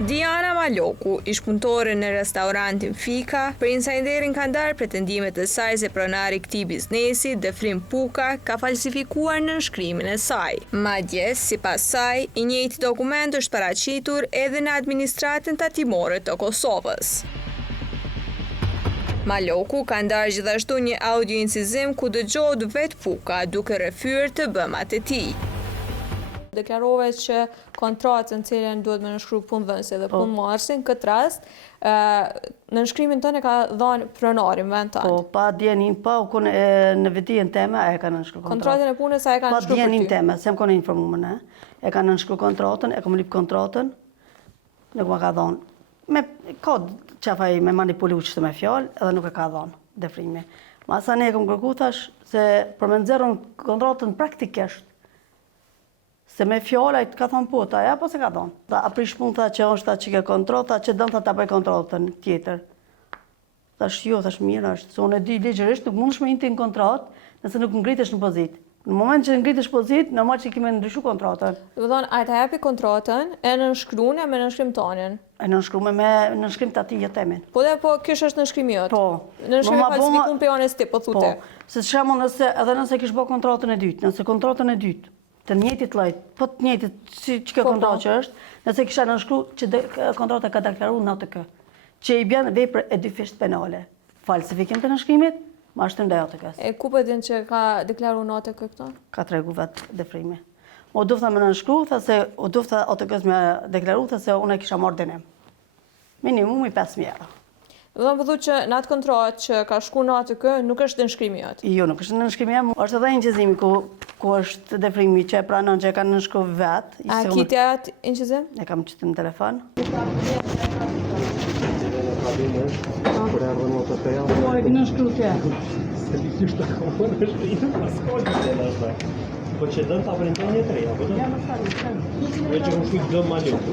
Diana Maloku, ish-punëtore në restorantin Fika, për insiderin ka ndarë pretendimet e saj se pronari i këtij biznesi, Defrim Puka, ka falsifikuar nënshkrimin e saj. Madje, sipas saj, i njëjti dokument është paraqitur edhe në administratën tatimore të Kosovës. Maloku ka ndarë gjithashtu një audio incizim ku dëgjohet vetë Puka duke rrëfyer të bëmat e tij. Deklarove që kontratën cilën duhet me nënshkru punëdhënësi dhe punëmarrësin, këtë rast, nënshkrimin tënë e ka dhënë pronari në vend tënd. Po, pa djenin, pa u konë në vetijen teme, e ka nënshkru kontratën. Kontratën e punës a e ka nënshkru për ty? Pa djenin teme, se më konë informuar ne. E ka nënshkru kontratën, e kom lip kontratën, nuk më ka dhënë. Me kod qafaj me manipulu qështë me fjallë, edhe nuk e ka dhënë Defrimi. Masa ne e kom kërku thash, se për me nëzërën kontratën praktikisht, se me fjallajt ka thonë po, ta ja, po se ka thonë. A prish punë tha që është ta që ke kontrol, tha që dëmë tha ta bëj kontrolën tjetër. Thash jo, thash mirë është, se unë e di ligjërisht nuk mundesh me inti në kontrat, nëse nuk ngritësh në pozit. Në moment që ngritësh pozit, normal që kime ndryshu kontratën. Do të thonë, a ta japi kontratën e nënshkruane me nënshkrim tonin? E nënshkrume me nënshkrim të ati jetemin. Po dhe po, kish është nënshkrim jot? Po. Nënshkrim e falsifikun për janë e sti, po thute? Po, se shemë edhe nëse kish bë kontratën e dytë, nëse kontratën e dytë, të njëjtit lloj, po të njëjtit që kjo kontratë që është, nëse kisha nënshkruar që kontrata ka deklaruar në ATK, që i bën vepër e dyfisht penale, falsifikim të nënshkrimit, mashtrim ndaj ATK-s. E ku po din që ka deklaruar në ATK këto? Ka tregu vetë Defrimi. U dufta me nënshkruar, tha se u dufta ATK-s me deklaruar, tha se unë kisha marrë dënim. Minimumi 5.000 euro. Do të thotë që në atë kontratë që ka shku në ATK nuk është nënshkrimi jot. Jo, nuk është nënshkrimi jam, është edhe incizimi ku është Defrimi që e pranon që e ka nënshkruar vetë. A kiti atë incizim? E kam qëtë në telefon. Po, e kënë nënshkruar tja. Se li qështë të komorë është i në paskojnë të në është. Po që dënë të apërintoj një treja, po dënë? Ja, më stani. E që këmë shkujtë dëmë Maloku.